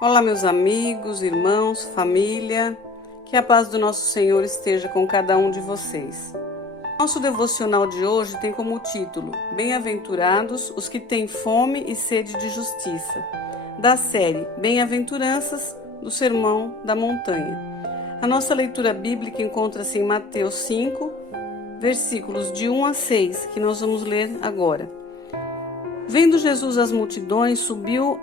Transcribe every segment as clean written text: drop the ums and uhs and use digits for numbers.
Olá, meus amigos, irmãos, família, que a paz do nosso Senhor esteja com cada um de vocês. Nosso devocional de hoje tem como título Bem-aventurados os que têm fome e sede de justiça, da série Bem-aventuranças do Sermão da Montanha. A nossa leitura bíblica encontra-se em Mateus 5, versículos de 1 a 6, que nós vamos ler agora. Vendo Jesus as multidões, subiu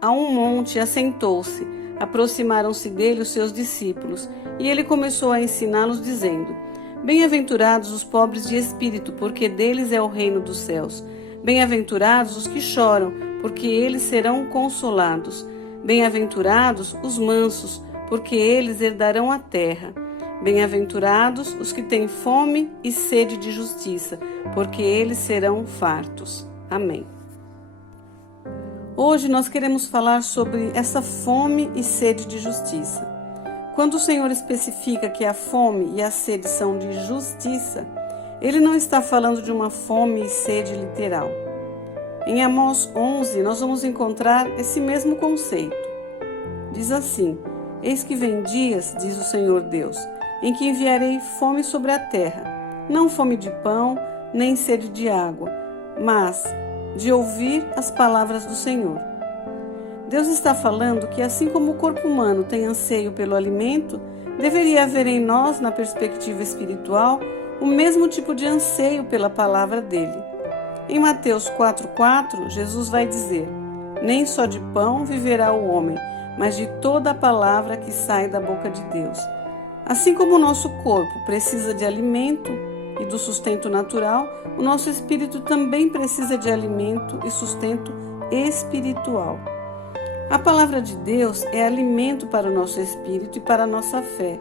a um monte e assentou-se. Aproximaram-se dele os seus discípulos, e ele começou a ensiná-los, dizendo: Bem-aventurados os pobres de espírito, porque deles é o reino dos céus. Bem-aventurados os que choram, porque eles serão consolados. Bem-aventurados os mansos, porque eles herdarão a terra. Bem-aventurados os que têm fome e sede de justiça, porque eles serão fartos. Amém. Hoje nós queremos falar sobre essa fome e sede de justiça. Quando o Senhor especifica que a fome e a sede são de justiça, Ele não está falando de uma fome e sede literal. Em Amós 11, nós vamos encontrar esse mesmo conceito. Diz assim: Eis que vem dias, diz o Senhor Deus, em que enviarei fome sobre a terra, não fome de pão, nem sede de água, mas de ouvir as palavras do Senhor. Deus está falando que, assim como o corpo humano tem anseio pelo alimento, deveria haver em nós, na perspectiva espiritual, o mesmo tipo de anseio pela palavra dele. Em Mateus 4,4, Jesus vai dizer: Nem só de pão viverá o homem, mas de toda a palavra que sai da boca de Deus. Assim como o nosso corpo precisa de alimento e do sustento natural, o nosso espírito também precisa de alimento e sustento espiritual. A palavra de Deus é alimento para o nosso espírito e para a nossa fé.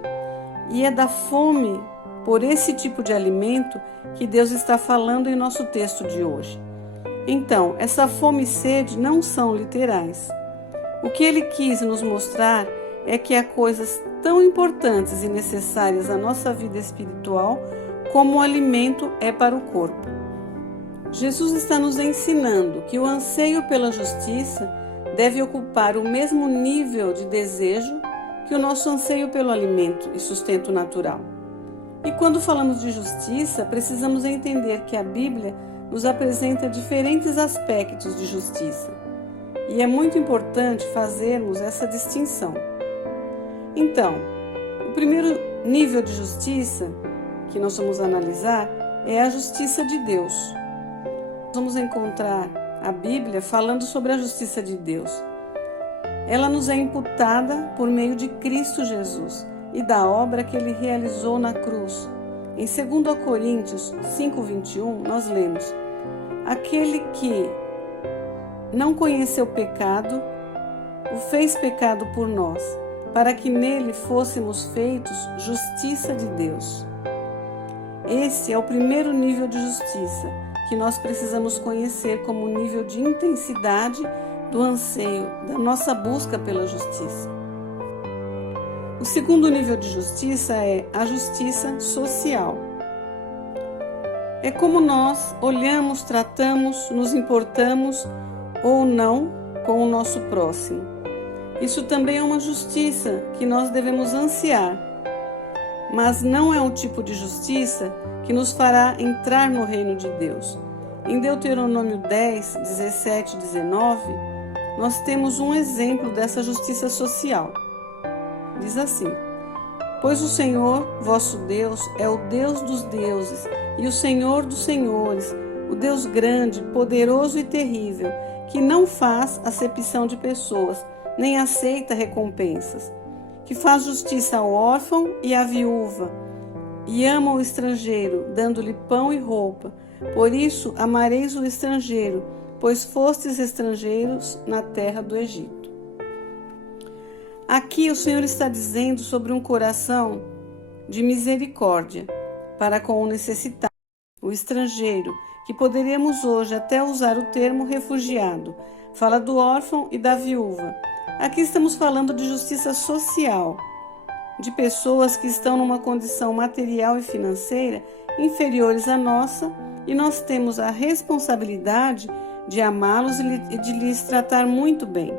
E é da fome por esse tipo de alimento que Deus está falando em nosso texto de hoje. Então, essa fome e sede não são literais. O que ele quis nos mostrar é que há coisas tão importantes e necessárias à nossa vida espiritual como o alimento é para o corpo. Jesus está nos ensinando que o anseio pela justiça deve ocupar o mesmo nível de desejo que o nosso anseio pelo alimento e sustento natural. E quando falamos de justiça, precisamos entender que a Bíblia nos apresenta diferentes aspectos de justiça. E é muito importante fazermos essa distinção. Então, o primeiro nível de justiça que nós vamos analisar é a justiça de Deus. Vamos encontrar a Bíblia falando sobre a justiça de Deus. Ela nos é imputada por meio de Cristo Jesus e da obra que Ele realizou na cruz. Em 2 Coríntios 5:21, nós lemos: Aquele que não conheceu pecado, o fez pecado por nós, para que nele fôssemos feitos justiça de Deus. Esse é o primeiro nível de justiça que nós precisamos conhecer como nível de intensidade do anseio, da nossa busca pela justiça. O segundo nível de justiça é a justiça social. É como nós olhamos, tratamos, nos importamos ou não com o nosso próximo. Isso também é uma justiça que nós devemos ansiar, mas não é o tipo de justiça que nos fará entrar no reino de Deus. Em Deuteronômio 10, 17 e 19, nós temos um exemplo dessa justiça social. Diz assim: Pois o Senhor, vosso Deus, é o Deus dos deuses e o Senhor dos senhores, o Deus grande, poderoso e terrível, que não faz acepção de pessoas, nem aceita recompensas, que faz justiça ao órfão e à viúva, e ama o estrangeiro, dando-lhe pão e roupa. Por isso amareis o estrangeiro, pois fostes estrangeiros na terra do Egito. Aqui o Senhor está dizendo sobre um coração de misericórdia para com o necessitado, o estrangeiro, que poderíamos hoje até usar o termo refugiado. Fala do órfão e da viúva. Aqui estamos falando de justiça social, de pessoas que estão numa condição material e financeira inferiores à nossa, e nós temos a responsabilidade de amá-los e de lhes tratar muito bem.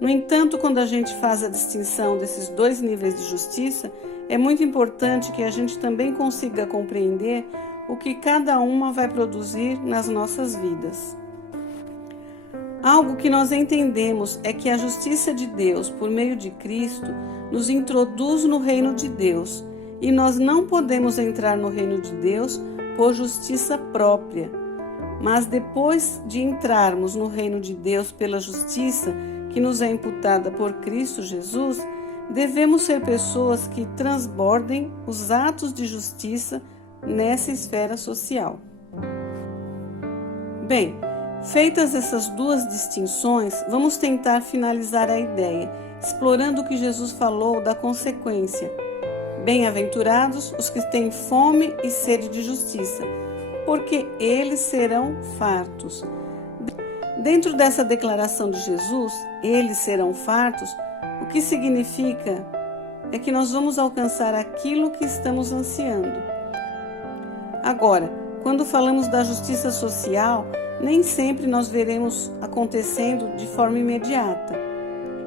No entanto, quando a gente faz a distinção desses dois níveis de justiça, é muito importante que a gente também consiga compreender o que cada uma vai produzir nas nossas vidas. Algo que nós entendemos é que a justiça de Deus, por meio de Cristo, nos introduz no reino de Deus, e nós não podemos entrar no reino de Deus por justiça própria. Mas depois de entrarmos no reino de Deus pela justiça que nos é imputada por Cristo Jesus, devemos ser pessoas que transbordem os atos de justiça nessa esfera social. Bem, feitas essas duas distinções, vamos tentar finalizar a ideia, explorando o que Jesus falou da consequência. Bem-aventurados os que têm fome e sede de justiça, porque eles serão fartos. Dentro dessa declaração de Jesus, eles serão fartos, o que significa é que nós vamos alcançar aquilo que estamos ansiando. Agora, quando falamos da justiça social, nem sempre nós veremos acontecendo de forma imediata.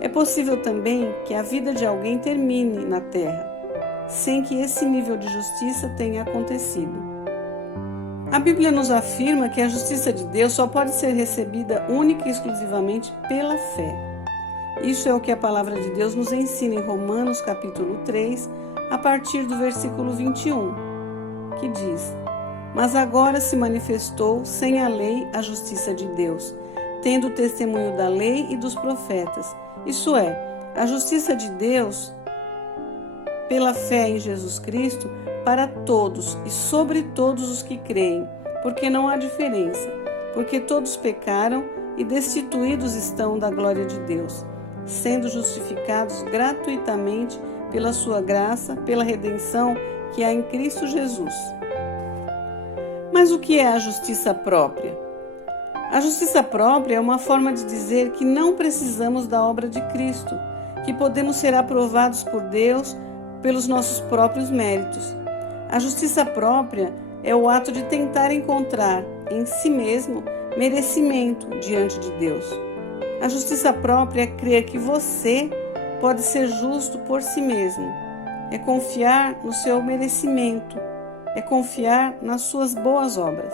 É possível também que a vida de alguém termine na terra, sem que esse nível de justiça tenha acontecido. A Bíblia nos afirma que a justiça de Deus só pode ser recebida única e exclusivamente pela fé. Isso é o que a palavra de Deus nos ensina em Romanos capítulo 3, a partir do versículo 21, que diz: Mas agora se manifestou sem a lei a justiça de Deus, tendo o testemunho da lei e dos profetas, isso é, a justiça de Deus pela fé em Jesus Cristo para todos e sobre todos os que creem, porque não há diferença, porque todos pecaram e destituídos estão da glória de Deus, sendo justificados gratuitamente pela sua graça, pela redenção que há em Cristo Jesus. Mas o que é a justiça própria? A justiça própria é uma forma de dizer que não precisamos da obra de Cristo, que podemos ser aprovados por Deus pelos nossos próprios méritos. A justiça própria é o ato de tentar encontrar em si mesmo merecimento diante de Deus. A justiça própria é crer que você pode ser justo por si mesmo. É confiar no seu merecimento. É confiar nas suas boas obras.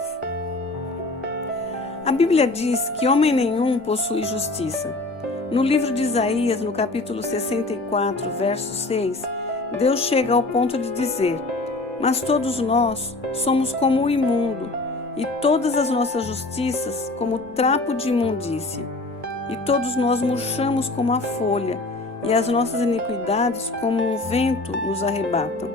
A Bíblia diz que homem nenhum possui justiça. No livro de Isaías, no capítulo 64, verso 6, Deus chega ao ponto de dizer: Mas todos nós somos como o imundo, e todas as nossas justiças como trapo de imundícia. E todos nós murchamos como a folha, e as nossas iniquidades como um vento nos arrebatam.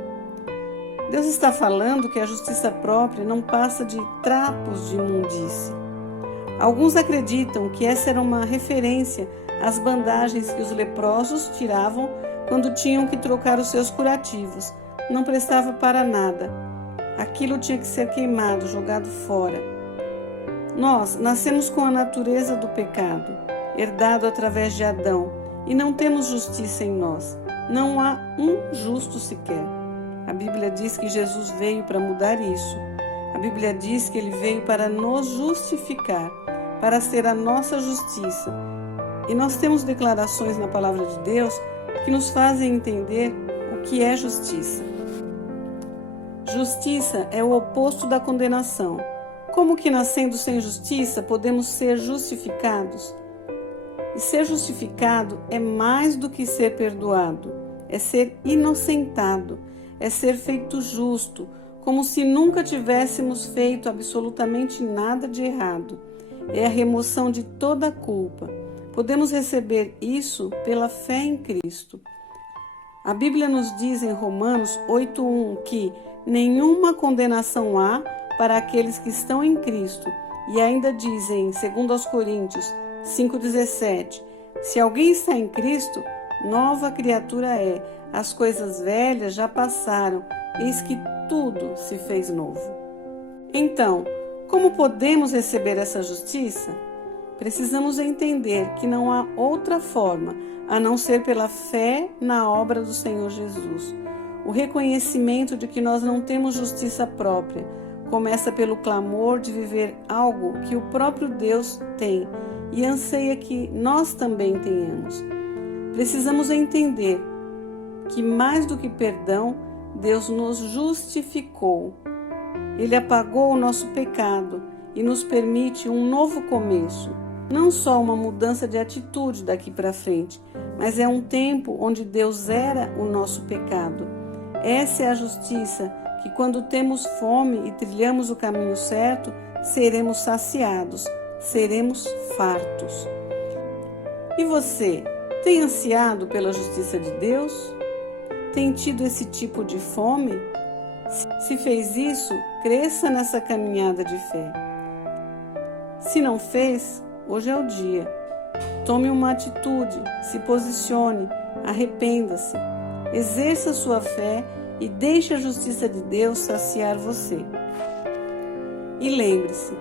Deus está falando que a justiça própria não passa de trapos de imundície. Alguns acreditam que essa era uma referência às bandagens que os leprosos tiravam quando tinham que trocar os seus curativos. Não prestava para nada. Aquilo tinha que ser queimado, jogado fora. Nós nascemos com a natureza do pecado, herdado através de Adão, e não temos justiça em nós. Não há um justo sequer. A Bíblia diz que Jesus veio para mudar isso. A Bíblia diz que ele veio para nos justificar, para ser a nossa justiça. E nós temos declarações na palavra de Deus que nos fazem entender o que é justiça. Justiça é o oposto da condenação. Como que nascendo sem justiça podemos ser justificados? E ser justificado é mais do que ser perdoado, é ser inocentado, é ser feito justo, como se nunca tivéssemos feito absolutamente nada de errado. É a remoção de toda a culpa. Podemos receber isso pela fé em Cristo. A Bíblia nos diz em Romanos 8:1 que nenhuma condenação há para aqueles que estão em Cristo. E ainda diz em 2 Coríntios 5,17: Se alguém está em Cristo, nova criatura é. As coisas velhas já passaram, eis que tudo se fez novo. Então, como podemos receber essa justiça? Precisamos entender que não há outra forma a não ser pela fé na obra do Senhor Jesus. O reconhecimento de que nós não temos justiça própria começa pelo clamor de viver algo que o próprio Deus tem e anseia que nós também tenhamos. Precisamos entender que, mais do que perdão, Deus nos justificou. Ele apagou o nosso pecado e nos permite um novo começo. Não só uma mudança de atitude daqui para frente, mas é um tempo onde Deus zera o nosso pecado. Essa é a justiça que, quando temos fome e trilhamos o caminho certo, seremos saciados, seremos fartos. E você, tem ansiado pela justiça de Deus? Tem tido esse tipo de fome? Se fez isso, cresça nessa caminhada de fé. Se não fez, hoje é o dia. Tome uma atitude, se posicione, arrependa-se, exerça sua fé e deixe a justiça de Deus saciar você. E lembre-se,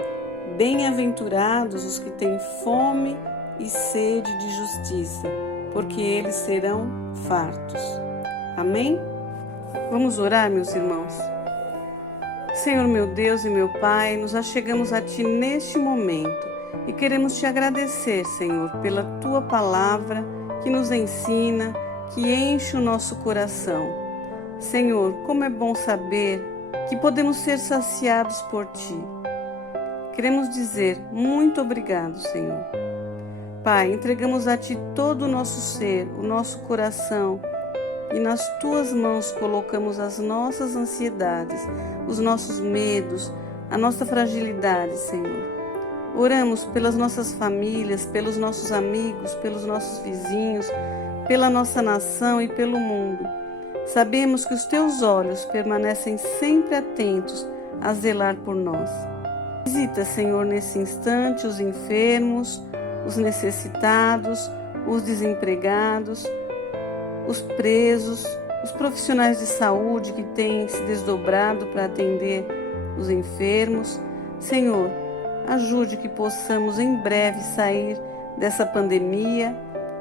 bem-aventurados os que têm fome e sede de justiça, porque eles serão fartos. Amém? Vamos orar, meus irmãos? Senhor meu Deus e meu Pai, nos achegamos a Ti neste momento e queremos Te agradecer, Senhor, pela Tua palavra que nos ensina, que enche o nosso coração. Senhor, como é bom saber que podemos ser saciados por Ti. Queremos dizer muito obrigado, Senhor. Pai, entregamos a Ti todo o nosso ser, o nosso coração, e nas Tuas mãos colocamos as nossas ansiedades, os nossos medos, a nossa fragilidade, Senhor. Oramos pelas nossas famílias, pelos nossos amigos, pelos nossos vizinhos, pela nossa nação e pelo mundo. Sabemos que os Teus olhos permanecem sempre atentos a zelar por nós. Visita, Senhor, nesse instante os enfermos, os necessitados, os desempregados, os presos, os profissionais de saúde que têm se desdobrado para atender os enfermos. Senhor, ajude que possamos em breve sair dessa pandemia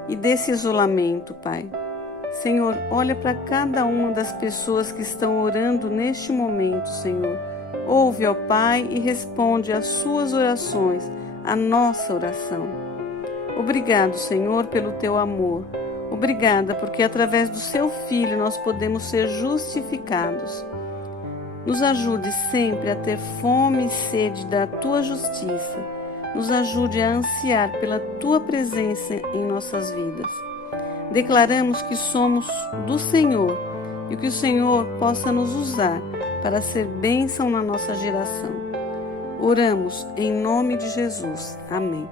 e desse isolamento, Pai. Senhor, olha para cada uma das pessoas que estão orando neste momento, Senhor. Ouve, ó Pai, e responde às suas orações, a nossa oração. Obrigado, Senhor, pelo Teu amor. Obrigada, porque através do Seu Filho nós podemos ser justificados. Nos ajude sempre a ter fome e sede da Tua justiça. Nos ajude a ansiar pela Tua presença em nossas vidas. Declaramos que somos do Senhor e que o Senhor possa nos usar para ser bênção na nossa geração. Oramos em nome de Jesus. Amém.